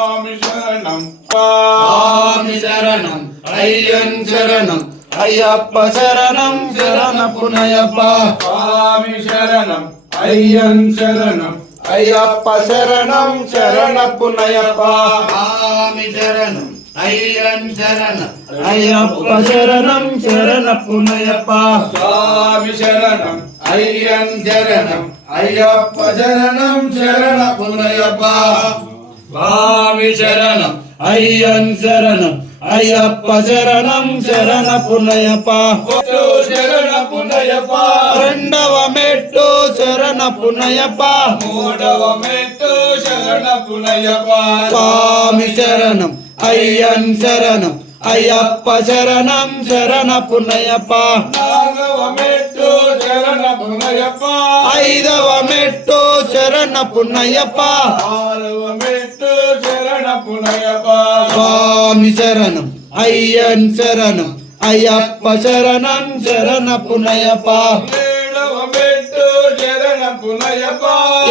சுவாமி சரணம் சுவாமி சரணம் ஐயன் சரணம் ஐயப்ப சரணம் சரண புனையப்பா சுவாமி சரணம் ஐயன் சரணம் ஐயப்ப சரணம் சரண புனையப்பா சுவாமி சரணம் ஐயன் சரணம் ஐயப்ப சரணம் சரண புனையப்பா சுவாமி சரணம் ஐயன் சரணம் ஐயப்ப சரணம் சரண புனையப்பா சுவாமி சரணம் ஐயன் சரணம் ஐயப்ப சரணம் சரண புனையப்பா శరణ పునయప్ప రెండవ మెట్టు శరణ పునయప్ప మూడవ మెట్టు శరణ పునయప్ప స్వామి శరణం అయ్యన్ శరణం అయ్యప్ప శరణం శరణ పునయప్ప నాలుగవ మెట్టు శరణ పునయప్ప ఐదవ మెట్టు శరణ పునయప్ప ఆరవ మెట్టు శరణ పునయప్ప స్వామి శరణం అయ్యన్ శరణం అయ్యప్ప శరణం శరణ పునయప్ప ఏడవ మెట్టు శరణ పునయప్ప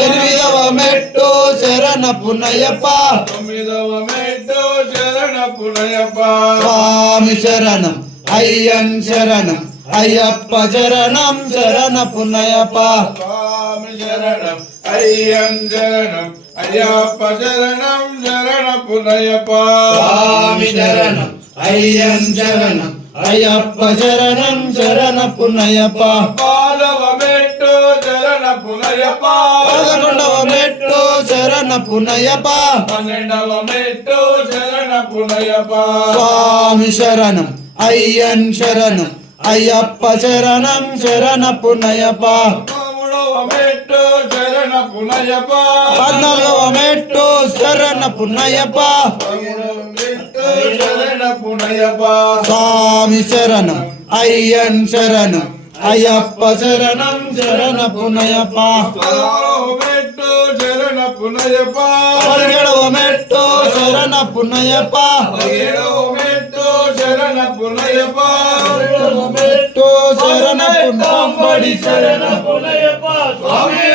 ఎనిమిదవ మెట్టు శరణ పునయప్ప తొమ్మిదవ మెట్టు శరణ పునయప్ప స్వామి శరణం అయ్యన్ శరణం అయ్యప్ప శరణం శరణ పునయప్ప స్వామి శరణం అయ్యన్ శరణం అయ్యప్ప శరణం శరణ పునయప్ప స్వామి శరణం అయ్యన్ శరణం అయ్యప్ప శరణం శరణ పునయప్ప పాదవ మెట్టు శరణ పునయప్ప పదకొండవ మెట్టు శరణ పునయప్ప పన్నెండవ మెట్టు శరణ పునయప్ప స్వామి శరణం అయ్యన్ శరణం అయ్యప్ప శరణం శరణ పునయప్ప మూడవ మెట్టు శరణ పునయప్ప పద్నాలుగవ మెట్టు శరణ పునయప్ప శరణ పునయప్ప స్వామి శరణం అయ్యన్ శరణం అయ్యప్ప శరణం శరణ పునయప్ప మెట్టు శరణ పునయప్ప పదిహేడవ మెట్టు శరణ పునయప్ప పదిహేడవ మెట్టు శరణ పునయప్ప మెట్టు శరణ పునబడి శరణ పునయప్ప స్వామి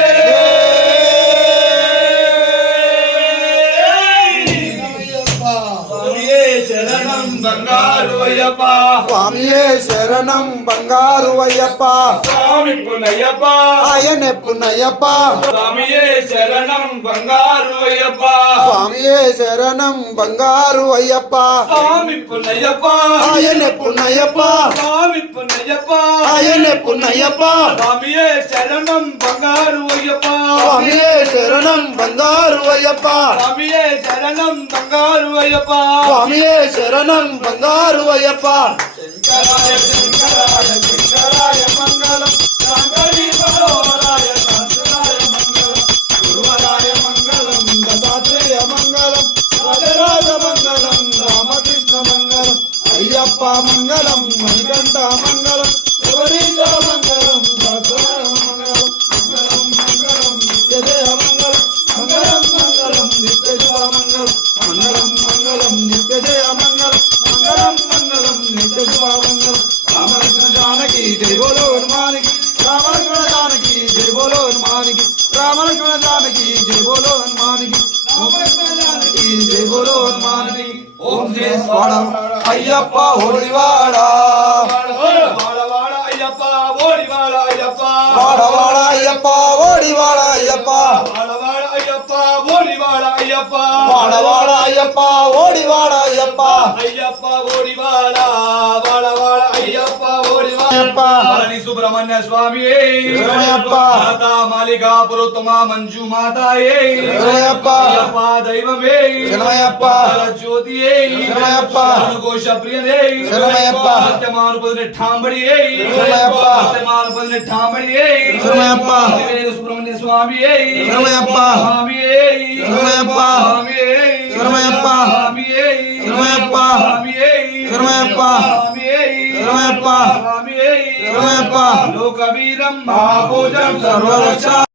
బంగారు అయ్యప్ప స్వామియే శరణం బంగారు అయ్యప్ప స్వామి పునయ్యప్ప ఆయనే పునయ్యప్ప స్వామియే శరణం బంగారు అయ్యప్ప స్వామియే శరణం బంగారు అయ్యప్ప స్వామి పునయ్యప్ప ఆయనే పునయ్యప్ప స్వామి పునయ్యప్ప ఆయనే పునయ్యప్ప స్వామియే శరణం బంగారు అయ్యప్ప స్వామియే శరణం బంగారు అయ్యప్ప స్వామియే శరణం బంగారు అయ్యప్ప స్వామియే శరణం బంగారు అయ్యప్ప శంకరాయ శంకరాయ శంకరాయ మంగళం శంకరీ బలోరాయ శాంతరాయ మంగళం గురువరాయ మంగళం దత్తాత్రేయ మంగళం రాజరాజ మంగళం రామకృష్ణ మంగళం అయ్యప్ప మంగళం మణికంఠ మంగళం శబరీశ మంగళం దాసరాయ మంగళం మంగళం మంగళం నిత్యదేహ మంగళం మంగళం మంగళం నిత్యదేవ మంగళం మంగళం మంగళం నిత్యదేహ మంగళం మంగళం మంగళం నిత్యదేవ మంగళం రామకృష్ణ జానకి జై బోలో హనుమానికి రామలక్ష్మణ జానకి జై బోలో హనుమానికి రామలక్ష్మణ జానకి జై బోలో హనుమానికి రామలక్ష్మణ జానకి జై బోలో హనుమానికి ఓం శ్రీ స్వాడ అయ్యప్ప ఓడివాడ వాడవాడ అయ్యప్ప ఓడివాడ అయ్యప్ప వాడవాడ అయ్యప్ప ఓడివాడ అయ్యప్ప వాడవాడ అయ్యప్ప ఓడివాడ అయ్యప్ప వాడవాడ అయ్యప్ప ఓడివాడ అయ్యప్ప అయ్యప్ప ఓడివాడ వాడవాడ అయ్యప్ప ఓడివాడ హరి సుబ్రహ్మణ్య స్వామి మాతా మాలికా పురోత్తమ మంజు మాతాయే అయ్యప్ప దైవమే శరణమయ్యప్ప జ్యోతియే శరణమయ్యప్ప ఘోష ప్రియనే శరణమయ్యప్ప సత్యమానుపదిని ఠాంబడియే శరణమయ్యప్ప సత్యమానుపదిని ఠాంబడియే శరణమయ్యప్ప సుబ్రహ్మణ్య స్వామియే శరణమయ్యప్ప స్వామియే శరణమయ్యప్ప స్వామియే శరణమయ్యప్ప స్వామియే శరణమయ్యప్ప స్వామియే శరణమయ్యప్ప స్వామియే శరణమయ్యప్ప స్వామియే శరణమయ్యప్ప లోకవీరం మహాభూజం సర్వరక్ష